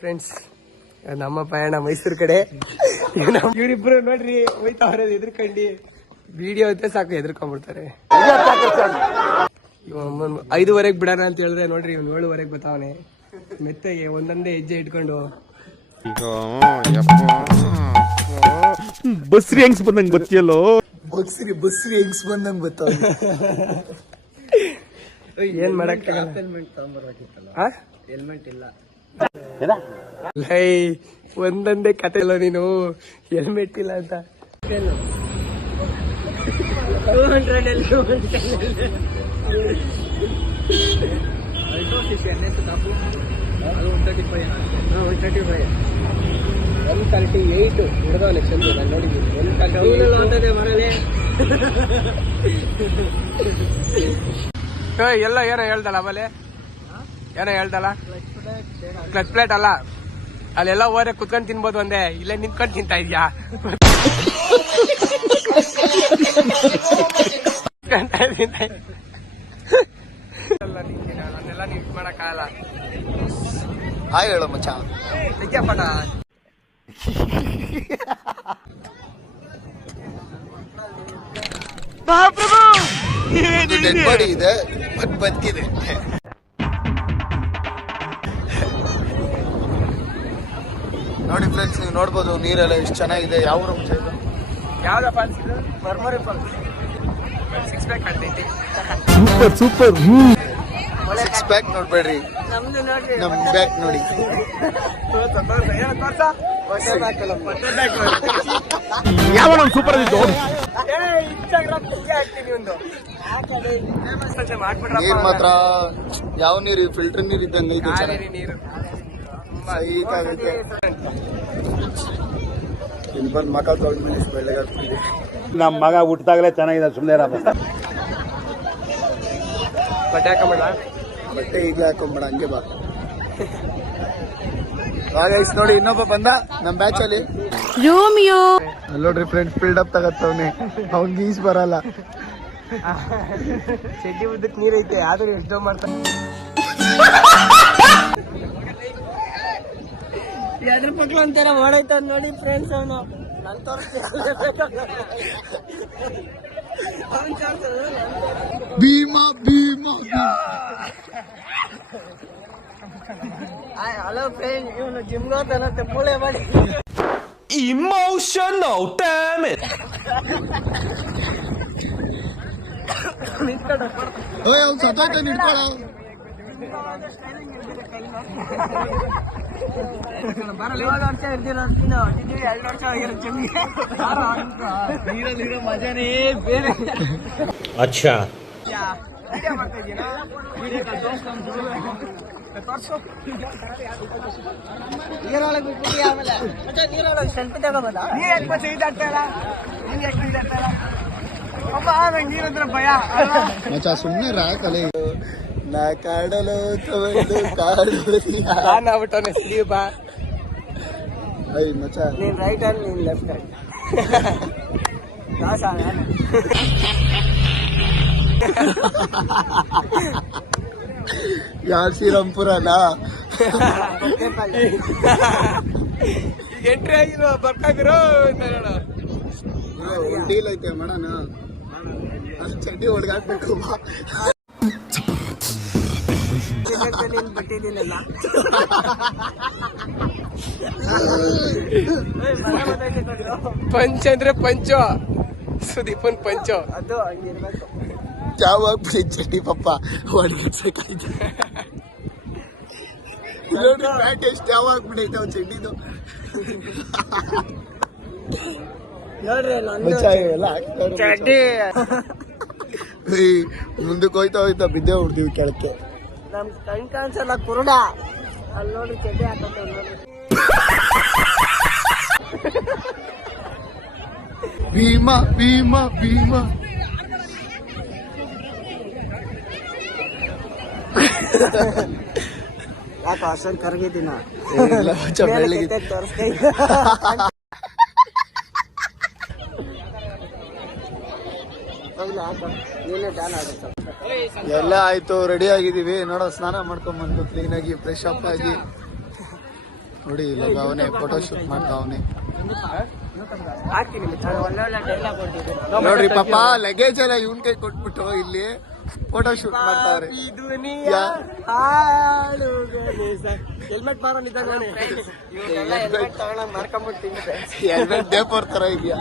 Friends, ನಮ್ಮ ಪಯಣ ಮೈಸೂರು ಕಡೆ. ಇವರಿಬ್ರು ನೋಡ್ರಿ ಹೋಯ್ತಾವ್ರೆ ಎದ್ರಕಂಡಿ. ವಿಡಿಯೋ ಅಂತ ಸಾಕು ಎದ್ರಕೊಂಡ್ಬಿಡ್ತಾರೆ. 5:30 ಬಿಡೋಣ ಅಂತ ಹೇಳಿದ್ರೆ ನೋಡ್ರಿ ಇವ್ನು 7:30 ಬರ್ತಾವನೆ ಮೆತ್ತಗೆ ಒಂದೊಂದೇ ಹೆಜ್ಜೆ ಇಟ್ಕೊಂಡು. ಬಸ್ರಿ ಹೆಂಗ್ಸ್ ಬಂದಂಗ್ ಗೊತ್ತಿಯಲ್ಲೋ. ಬಸ್ರಿ ಹೆಂಗ್ಸ್ ಬಂದಂಗ್ ಬರ್ತಾವ. ಏನ್ ಮಾಡಕ್ ಹೆಲ್ಮೆಟ್ ಇಲ್ಲ. ಒಂದೊಂದೇ ಕತೆ ಅಲ್ಲ ನೀನು, ಹೆಲ್ಮೆಟ್ ಇಲ್ಲ ಅಂತ. 138 ಹಿಡಿದವನೆ ಚಂದು. ನಾನು ನೋಡಿದ್ದೀನಿ 138 ಮರಳಿ. ಎಲ್ಲ ಏನೋ ಹೇಳ್ದಲ್ಲ ಆಮೇಲೆ, ಏನೋ ಹೇಳ್ದಲ್ಲ ಕ್ಲಚ್ ಪ್ಲೇಟ್ ಅಲ್ಲ, ಅಲ್ಲೆಲ್ಲ ಹೋದ್ರೆ ಕುತ್ಕೊಂಡು ತಿನ್ಬೋದು ಒಂದೇ, ಇಲ್ಲೇ ನಿಂತ್ಕೊಂಡು ತಿಂತಾ ಇದ್ಯಾ? ಅದನ್ನೆಲ್ಲ ನಿಂತ್ ಮಾಡಕ್ಕಾಗಲ್ಲ. ಹಾಯ್ ಹೇಳೋ ಮಚ್ಚ. ಪಟ ಡೆಡ್ ಬಾಡಿ ಇದೆ, ಬದುಕಿದೆ. ನೋಡಿ ಫ್ರೆಂಡ್ಸ್, ನೀವು ನೋಡ್ಬೋದು ನೀರೆಲ್ಲ ಎಷ್ಟು ಚೆನ್ನಾಗಿದೆ. ಯಾವ ರೂಮ್ ಇದು? ಯಾವ್ದ ಫಾಲ್ಸ್ ಇದು? ಬರ್ಮರಿ ಫಾಲ್ಸ್. 6 ಪ್ಯಾಕ್ ಕಾಣ್ತೈತಿ. ಸೂಪರ್. 6 ಪ್ಯಾಕ್ ನೋಡ್ಬೇಡ್ರಿ, ನಮ್ದು ನೋಡ್ರಿ, ನಮ್ ಬ್ಯಾಕ್ ನೋಡಿ. ಯಾವ ನಮ್ ಸೂಪರ್ ಇದ್ದು. ಇನ್ಸ್ಟಾಗ್ರಾಮ್ ಹಾಕ್ತೀನಿ ಒಂದು. ನೀರ್ ಮಾತ್ರ ಯಾವ ನೀರು? ಫಿಲ್ಟರ್ ನೀರ್ ಇದ್ದಂಗೆ ಐತೆ. ನೀರು ಸೈಕಾಗೈತೆ. ಇಲ್ಲಿ ಬಂದು ಮಗ ತೊಳ್ದ್ಮೇಲೆ ಇಷ್ಟು ಬೆಳ್ಳಗಾಗ್ತಿದೆ. ನಮ್ ಮಗ ಹುಟ್ಟಿದಾಗಲೇ ಚೆನ್ನಾಗಿದೆ. ಸುಮ್ಮನೆ ಬಟ್ಟೆ ಹಾಕೊಂಬೇಡ, ಬಟ್ಟೆ ಈಗಲೇ ಹಾಕೊಂಬೇಡ, ಹಂಗೆ ಬಾ. ಗೈಸ್ ನೋಡಿ, ಇನ್ನೊಬ್ಬ ಬಂದ ನಮ್ ಬ್ಯಾಚ್ ಅಲ್ಲಿ. ನೋಡ್ರಿ ಫ್ರೆಂಡ್ಸ್, ಫೀಲ್ಡ್ ಅಪ್ ತಗತ್ತವ್ನೆ. ಅವ್ನಿಗೆ ಈಸ್ ಬರಲ್ಲ. ಚಡ್ಡಿ ಉದ್ದಕ್ ನೀರೈತೆ, ಆದ್ರೂ ಎಷ್ಟೋ ಮಾಡ್ತಾನೆ. ಅದ್ರ ಪಕ್ಕ ಒಂಥರ ಮಾಡೈತ ನೋಡಿ ಫ್ರೆಂಡ್ಸ್. ಅವನು ನನ್ ಭೀಮಾ ಭೀಮಾ. ಹಲೋ ಫ್ರೆಂಡ್, ಇವನು ಜಿಮ್ಗೆ ಹೋಗ್ತಾನಂತೆ, ಪೂಳೆ ಮಾಡಿ. Emotional damage. ಅವ್ನು ಸತ್ತೋಯ್ತಾನೆ, ಹಿಡ್ಕೊಳ. ವರ್ಷ ಇರ್ದಿರೋ 2 ವರ್ಷ ಆಗಿರೋ ಜಿಮ್ಗೆ. ನೀರಲ್ಲಿರೋ ಮಜಾನೇ ಬೇರೆ. ಅಚ್ಚಾ ನೀರೊಳಗೆ ಬಿಟ್ಬಿಟ್ಟು ಆಮೇಲೆ ನೀರೊಳಗೆ ಸೆಲ್ಫಿ ತಗೋಬೋದಾ? ನೀರ್ ಎಷ್ಟು ಈಜಾಡ್ತಾಯಿಲ್ಲ, ನೀನ್ ಎಷ್ಟು ಈಜಾಡ್ತಾಯಿಲ್ಲ. ಒಬ್ಬ ನಂಗೆ ನೀರಂದ್ರೆ ಭಯ. ಮಚ್ಚ ಸುಮ್ಮನೆ ರಾಕಲೆ. ನಾ ಕಾಡಲು ತಗೊಂಡು ಕಾಡು ಆಗ್ಬಿಟ್ಟವನೆ. ಸ್ಲೀವ್ ಬಾ. ಐ ಮಚ್ಚ, ನೀನ್ ರೈಟ್ ಹ್ಯಾಂಡ್, ನೀನ್ ಲೆಫ್ಟ್ ಹ್ಯಾಂಡ್. ಯಾರ್ ಶ್ರೀರಾಮ್ಪುರನ ಎಂಟ್ರಿ ಆಗಿರೋ ಬರ್ಕಾಗಿರೋ ಡೀಲ್ ಐತೆ ಮಾಡೋಣ. ಚಡ್ಡಿ ಹೊಡ್ಗಾಕ್ಬೇಕು. ನೀನ್ ಬಿಟ್ಟಿದ್ದೀನಲ್ಲ. ಪಂಚ ಅಂದ್ರೆ ಪಂಚೋ, ಸುದೀಪನ್ ಪಂಚೋ, ಅದು ಹಂಗಿರ್ಬೇಕು. ಯಾವಾಗ ಬಿಡಿ ಚಡ್ಡಿ ಪಪ್ಪ ಹೊಡ್ಗಾಕ್ಸೈತೆ. ನೋಡಿ ಪ್ಯಾಂಟ್ ಎಷ್ಟು ಯಾವಾಗ ಬಿಡೈತೆ ಅವ್ನು ಚಡ್ಡಿದು. ನೋಡ್ರಿ ಎಲ್ಲ ಚಡ್ಡಿ ಮುಂದಕ್ಕೆ ಹೋಯ್ತಾ ಹೋಯ್ತಾ ಬಿದ್ದೆ ಹೊಡ್ತೀವಿ ಕೆಳಕ್ಕೆ. ನಮ್ ಕಣ್ ಕಾಣಿಸಲ್ಲ, ಕುರುಡ. ಅಲ್ಲಿ ನೋಡ್ರಿ ಚಡ್ಡಿ ಹಾಕೊಂತ ನೋಡ್ರಿ. ಭೀಮಾ ಭೀಮಾ ಭೀಮಾ. ಯಾಕೆ ಅಷ್ಟೊಂದು ಕರಗಿದ್ದೀನ? ತೋರಿಸ್ತಾ ಎಲ್ಲ ಆಯ್ತು, ರೆಡಿ ಆಗಿದೀವಿ. ನೋಡೋ, ಸ್ನಾನ ಮಾಡ್ಕೊಂಡ್ ಬಂದು ಕ್ಲೀನ್ ಆಗಿ ಫ್ರೆಶ್ ಅಪ್ ಆಗಿ ನೋಡಿ ಇಲ್ಲೊಬ್ಬ ಅವನೇ ಫೋಟೋ ಶೂಟ್ ಮಾಡ್ತಾ ಅವನೇ ಹಾಕ್ತೀನಿ ಒಳ್ಳೊಳ್ಳೆ ಡೈಲಾಗ್ ಕೊಡ್ತಿದ್ದೀನಿ ನೋಡ್ರಿ ಪಾಪ ಲಗೇಜ್ ಎಲ್ಲ ಇವನ್ ಕೈ ಕೊಟ್ಬಿಟ್ಟು ಇಲ್ಲಿ ಫೋಟೋ ಶೂಟ್ ಮಾಡ್ತಾವ್ರೆ. ಹೆಲ್ಮೆಟ್ ಮಾರೋನಿದ್ದಾನೆ ಹೆಲ್ಮೆಟ್ ಡೇ ತರ ಇದೆಯಾ